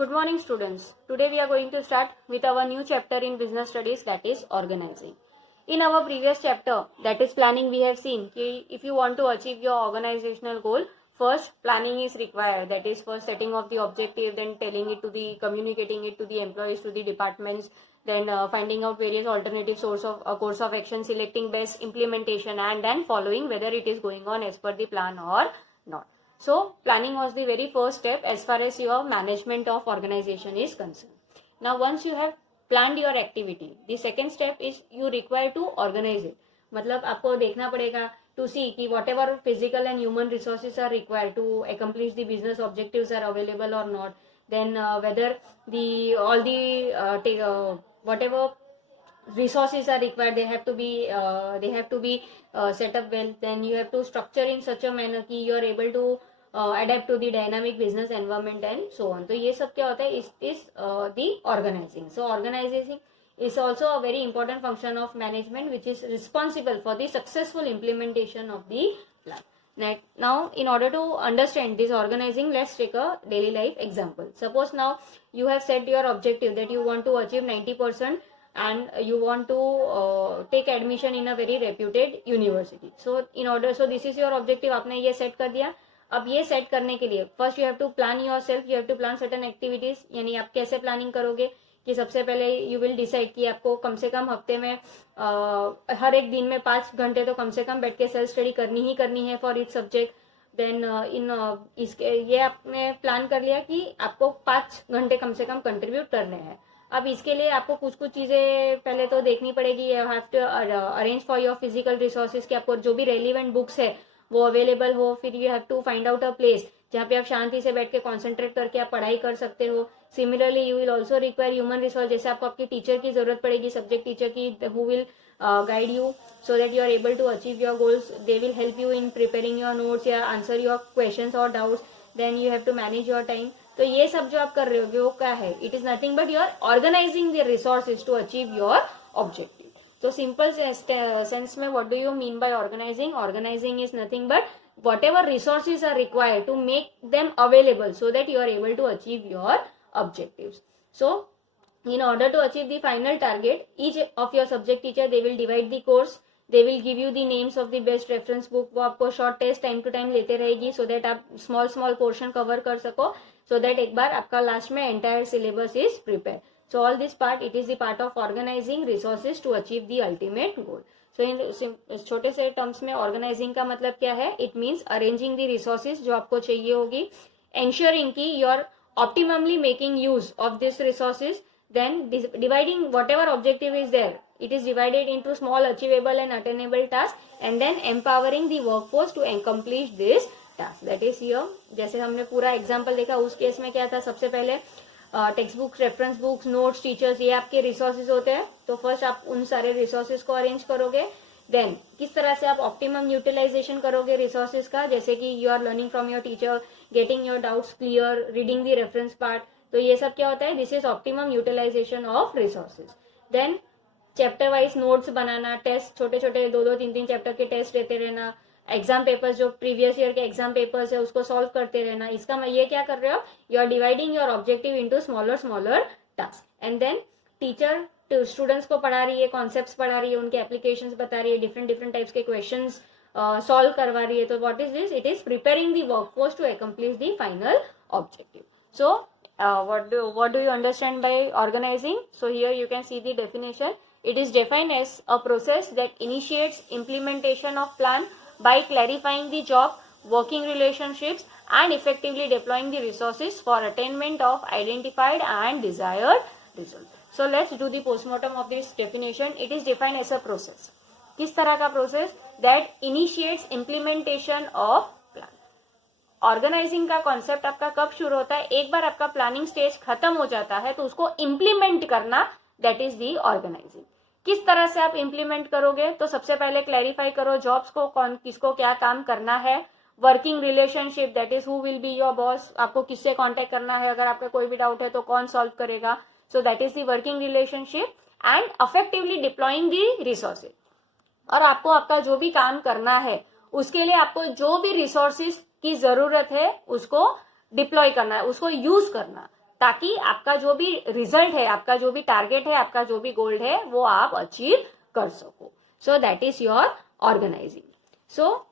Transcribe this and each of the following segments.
Good morning, students. Today we are going to start with our new chapter in business studies, that is organizing. In our previous chapter, that is planning, we have seen that if you want to achieve your organizational goal, first planning is required. That is first setting of the objective, then communicating it to the employees, to the departments, then finding out various alternative course of action, selecting best implementation, and then following whether it is going on as per the plan or not. So planning was the very first step as far as your management of organization is concerned. Now once you have planned your activity, the second step is you require to organize it. मतलब आपको देखना पड़ेगा to see कि whatever physical and human resources are required to accomplish the business objectives are available or not. Then whether whatever resources are required, they have to be set up well. Then you have to structure in such a manner कि you are able to adapt to the dynamic business environment and so on. तो ये सब क्या होता है is the organizing. So organizing is also a very important function of management which is responsible for the successful implementation of the plan. Now in order to understand this organizing, let's take a daily life example. Suppose now you have set your objective that you want to achieve 90% and you want to take admission in a very reputed university. So this is your objective, आपने ये set कर दिया. अब ये set करने के लिए first you have to plan yourself, you have to plan certain activities. यानी आप कैसे प्लानिंग करोगे कि सबसे पहले यू विल डिसाइड कि आपको कम से कम हफ्ते में हर एक दिन में 5 घंटे तो कम से कम बैठ के सेल्फ स्टडी करनी है फॉर इच सब्जेक्ट. देन ये आपने प्लान कर लिया कि आपको 5 घंटे कम से कम कंट्रीब्यूट करने हैं. अब इसके लिए आपको कुछ चीजें पहले तो देखनी पड़ेगी. You have to arrange for your physical resources कि आपको जो भी रेलिवेंट बुक्स है वो अवेलेबल हो. फिर you have to find out a place जहाँ पे आप शांति से बैठ के कॉन्सेंट्रेट करके आप पढ़ाई कर सकते हो. Similarly you will also require human resource. जैसे आपको आपके टीचर की जरूरत पड़ेगी, सब्जेक्ट टीचर की, who will guide you so that you are able to achieve your goals. They will help you in preparing your notes या answer your questions और doubts. Then you have to manage your time. तो ये सब जो आप कर रहे हो वो क्या है? It is nothing but you are organising the resources to achieve your objective. So simple sense में what do you mean by organizing? Organizing is nothing but whatever resources are required to make them available so that you are able to achieve your objectives. So in order to achieve the final target, each of your subject teacher, they will divide the course. They will give you the names of the best reference book. वो आपको short test time to time लेते रहेगी so that आप small portion cover कर सको, so that एक बार आपका last में entire syllabus is prepared. So all this part, it is the part of organizing resources to achieve the ultimate goal. So in छोटे से terms में organizing का मतलब क्या है? It means arranging the resources जो आपको चाहिए होगी, ensuring कि you are optimally making use of these resources, then dividing whatever objective is there. It is divided into small achievable and attainable tasks, and then empowering the workforce to accomplish this task. That is here. जैसे हमने पूरा example देखा, उस case में क्या था? सबसे पहले text books, reference books, notes, teachers, ये आपके रिसोर्सेज होते हैं. तो फर्स्ट आप उन सारे रिसोर्सेज को अरेंज करोगे. देन किस तरह से आप ऑप्टिमम यूटिलाइजेशन करोगे रिसोर्सेज का, जैसे कि you are learning from your teacher, getting your doubts clear, reading the reference part. तो ये सब क्या होता है? This is optimum utilisation of resources. Then chapter wise notes बनाना, टेस्ट, छोटे 2-3 चैप्टर के टेस्ट देते रहना, एग्जाम पेपर्स जो प्रीवियस ईयर के एग्जाम पेपर्स है उसको सॉल्व करते रहना. इसका मैं ये क्या कर रहे हो? You are dividing your objective into smaller task. And then teacher students को पढ़ा रही है, कॉन्सेप्ट्स पढ़ा रही है, उनके एप्लीकेशंस बता रही है, डिफरेंट टाइप्स के क्वेश्चंस सॉल्व करवा रही है. तो what is this? It is preparing the workforce to accomplish the final objective. So what do you understand by organizing? So here you can see the definition. It is defined as a process that initiates implementation of plan by clarifying the job, working relationships, and effectively deploying the resources for attainment of identified and desired results. So let's do the postmortem of this definition. It is defined as a process. किस तरह का process? That initiates implementation of plan. Organizing का concept आपका कब शुरू होता है? एक बार आपका planning stage खत्म हो जाता है तो उसको implement करना, that is the organizing. किस तरह से आप इंप्लीमेंट करोगे? तो सबसे पहले क्लैरिफाई करो जॉब्स को, कौन किसको क्या काम करना है. Working relationship, that is who will be your boss, आपको किससे कांटेक्ट करना है, अगर आपका कोई भी डाउट है तो कौन सॉल्व करेगा. सो that is the working relationship. And effectively deploying the resources. और आपको आपका जो भी काम करना है उसके लिए आपको जो भी रिसोर्सेज की जरूरत है उसको डिप्लॉय करना है, उसको यूज करना. ताकि आपका जो भी रिजल्ट है, आपका जो भी टारगेट है, आपका जो भी गोल है, वो आप अचीव कर सको. So that is your organising. So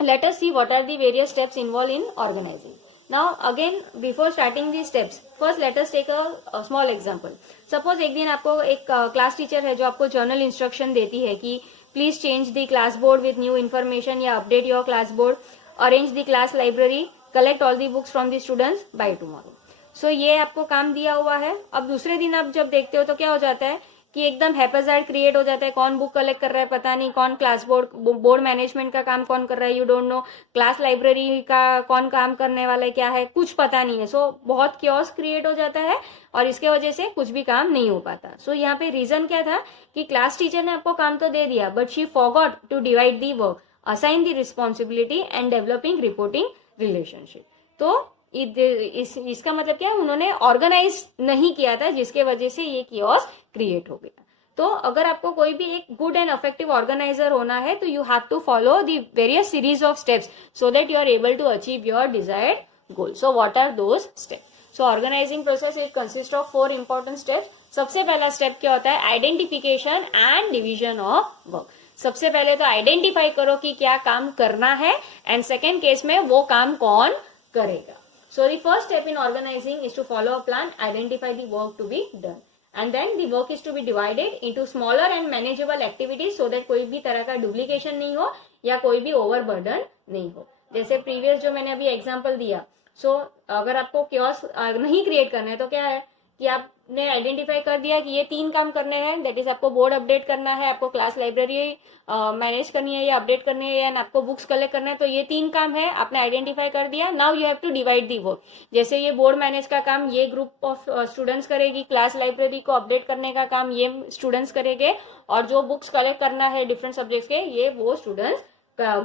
let us see what are the various steps involved in organizing. Now again, before starting these steps, first let us take a small example. Suppose एक दिन आपको एक class teacher है जो आपको journal instruction देती है कि please change the class board with new information या update your class board, arrange the class library, collect all the books from the students by tomorrow. So ये आपको काम दिया हुआ है. अब दूसरे दिन आप जब देखते हो तो क्या हो जाता है कि एकदम हैपेजार्ड क्रिएट हो जाता है. कौन बुक कलेक्ट कर रहा है पता नहीं, कौन क्लास बोर्ड मैनेजमेंट का काम कौन कर रहा है, you don't know, class library का कौन काम करने वाला है, क्या है, कुछ पता नहीं है. सो बहुत क्योस क्रिएट हो जाता है और इसके वजह से कुछ भी काम नहीं हो पाता. सो यहाँ पे रीजन क्या था कि क्लास टीचर ने आपको काम तो दे दिया, but she forgot to divide the work, assign the responsibility and developing reporting relationship. तो इसका मतलब क्या है, उन्होंने ऑर्गेनाइज नहीं किया था, जिसके वजह से ये कियोस क्रिएट हो गया. तो अगर आपको कोई भी एक गुड एंड इफेक्टिव ऑर्गेनाइजर होना है तो you have to follow the various series of steps so that you are able to achieve your desired goal. So what are those steps? So organising process it consist of 4 important steps. सबसे पहला step क्या होता है? Identification and division of work. सबसे पहले तो identify करो कि क्या काम करना है, एंड सेकेंड केस में वो काम कौन करेगा. So the first step in organizing is to follow a plan, identify the work to be done, and then the work is to be divided into smaller and manageable activities so that कोई भी तरह का duplication नहीं हो या कोई भी overburden नहीं हो. जैसे प्रीवियस जो मैंने अभी एग्जांपल दिया, सो अगर आपको क्योस नहीं क्रिएट करना है तो क्या है कि आपने आइडेंटिफाई कर दिया कि ये 3 काम करने हैं. दैट इज आपको बोर्ड अपडेट करना है, आपको क्लास लाइब्रेरी मैनेज करनी है या अपडेट करनी है, या आपको बुक्स कलेक्ट करना है. तो ये 3 काम है, आपने आइडेंटिफाई कर दिया. Now you have to divide the work. जैसे ये बोर्ड मैनेज का काम ये ग्रुप ऑफ स्टूडेंट्स करेगी, क्लास लाइब्रेरी को अपडेट करने का काम ये स्टूडेंट्स करेंगे, और जो बुक्स कलेक्ट करना है डिफरेंट सब्जेक्ट्स के, ये वो students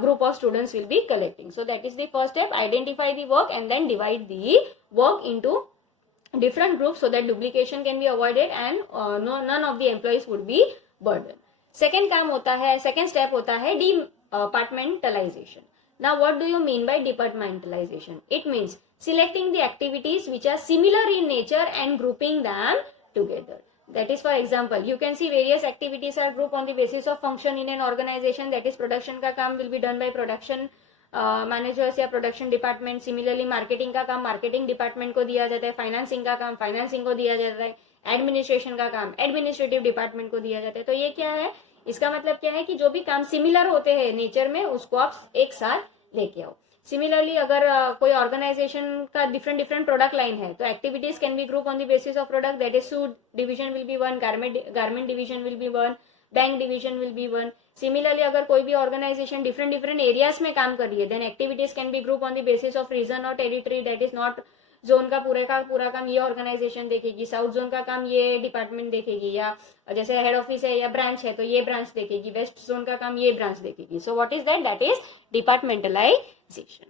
group of students will be collecting. So that is the first step, identify the work and then divide the work into different groups so that duplication can be avoided and none of the employees would be burdened. Second काम होता है, second step होता है departmentalization. Now what do you mean by departmentalization? It means selecting the activities which are similar in nature and grouping them together. That is, for example, you can see various activities are grouped on the basis of function in an organization. That is, production का काम will be done by production managers या production department. Similarly marketing का काम marketing department को दिया जाता है, financing का काम फाइनेंसिंग को दिया जाता है, एडमिनिस्ट्रेशन का काम एडमिनिस्ट्रेटिव डिपार्टमेंट को दिया जाता है. तो ये क्या है, इसका मतलब क्या है कि जो भी काम सिमिलर होते हैं नेचर में, उसको आप एक साथ लेके आओ. सिमिलरली अगर कोई ऑर्गेनाइजेशन का डिफरेंट प्रोडक्ट लाइन है तो activities can be group on the basis of product. That is suit division will be one, garment division will be one, bank division will be one. Similarly अगर कोई भी organisation different areas में काम कर रही है, then activities can be group on the basis of region और territory. That is not zone का पूरा काम ये ऑर्गेनाइजेशन देखेगी, साउथ जोन का काम ये डिपार्टमेंट देखेगी, या जैसे हेड ऑफिस है या ब्रांच है तो ये ब्रांच देखेगी, वेस्ट जोन का काम ये ब्रांच देखेगी. So what is that? That is departmentalisation.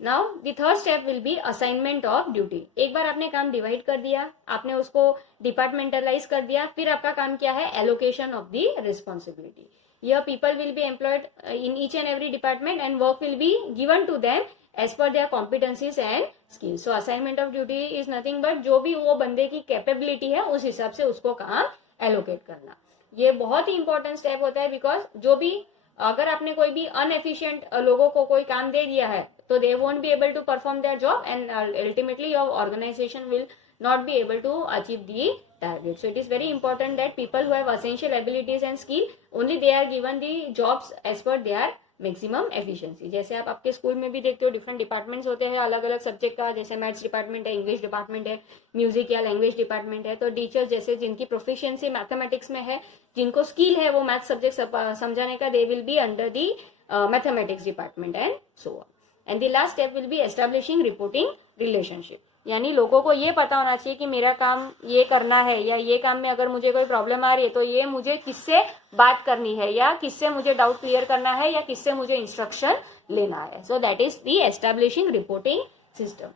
Now the third step will be assignment of duty. एक बार आपने काम डिवाइड कर दिया, आपने उसको डिपार्टमेंटलाइज कर दिया, फिर आपका काम क्या है? Allocation of the responsibility. Here people will be employed in each and every department and work will be given to them as per their competencies and skills. So assignment of duty is nothing but जो भी वो बंदे की capability है उस हिसाब से उसको काम एलोकेट करना. ये बहुत ही इंपॉर्टेंट स्टेप होता है, बिकॉज जो भी अगर आपने कोई भी अनएफिशिएंट लोगों को कोई काम दे दिया है तो they won't be able to perform their job and ultimately your organisation will not be able to achieve the target. So it is very important that people who have essential abilities and skill only they are given the jobs as per their maximum efficiency. जैसे आप आपके school में भी देखते हो different departments होते हैं अलग अलग सब्जेक्ट का, जैसे मैथ्स डिपार्टमेंट है, इंग्लिश डिपार्टमेंट है, म्यूजिक या लैंग्वेज डिपार्टमेंट है. तो टीचर्स जैसे जिनकी प्रोफिशिएंसी मैथमेटिक्स में है, जिनको स्किल है वो मैथ्स सब्जेक्ट समझाने का, they will be under the mathematics department and so on. And the last step will be establishing reporting relationship. यानी लोगों को ये पता होना चाहिए कि मेरा काम ये करना है, या ये काम में अगर मुझे कोई प्रॉब्लम आ रही है तो ये मुझे किससे बात करनी है, या किससे मुझे डाउट क्लियर करना है, या किससे मुझे इंस्ट्रक्शन लेना है. सो that is the establishing reporting system.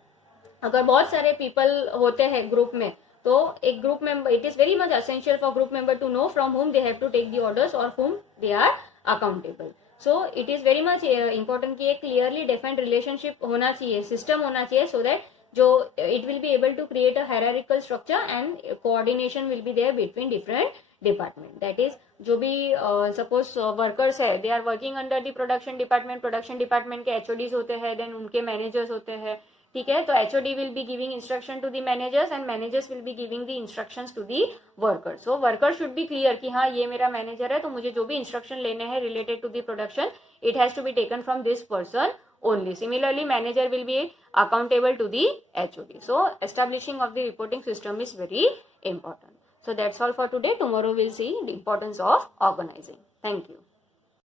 अगर बहुत सारे पीपल होते हैं ग्रुप में, तो एक group member, it is very much essential for group member to know from whom they have to take the orders or whom they are accountable. So it is very much important कि एक clearly defined relationship होना चाहिए, system होना चाहिए, so that जो it will be able to create a hierarchical structure and coordination will be there between different department. That is, जो भी suppose workers है, they are working under the production department के HODs होते हैं, then उनके managers होते हैं, ठीक है. तो HOD will be giving instruction to the managers and managers will be giving the instructions to the workers. So workers should be clear कि हाँ ये मेरा manager है, तो मुझे जो भी instruction लेने हैं related to the production, it has to be taken from this person only. Similarly, manager will be accountable to the HOD. So establishing of the reporting system is very important. So that's all for today. Tomorrow we'll see the importance of organizing. Thank you.